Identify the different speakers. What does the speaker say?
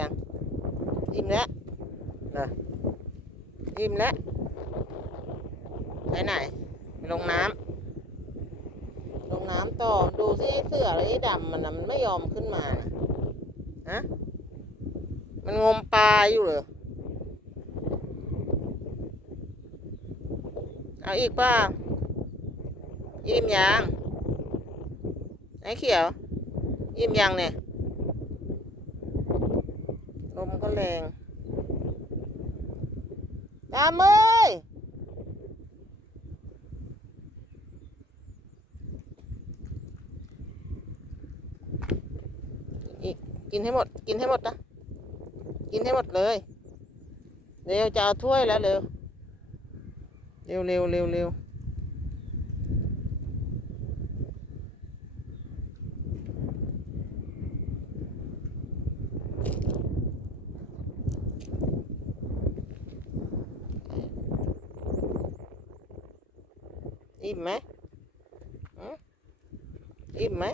Speaker 1: ยังอิ่มแล้วเหรออิ่มแล้วไปไหนไปลงน้ำลงน้ำต่อดูสิเสือไอ้ดำมันน่ะมันไม่ยอมขึ้นมานะฮะมันงมปลาอยู่เหรอเอาอีกเปล่าอิ่มยังไอ้เขียวอิ่มยังเนี่ย ลมก็แรงตามเอ้ยอีกกินให้หมด กินให้หมดนะกินให้หมดเลย เร็วจะเอาถ้วยแล้วเร็ว เร็วเร็วเร็วเร็ว อิ่มไหมหืมอิ่มไหม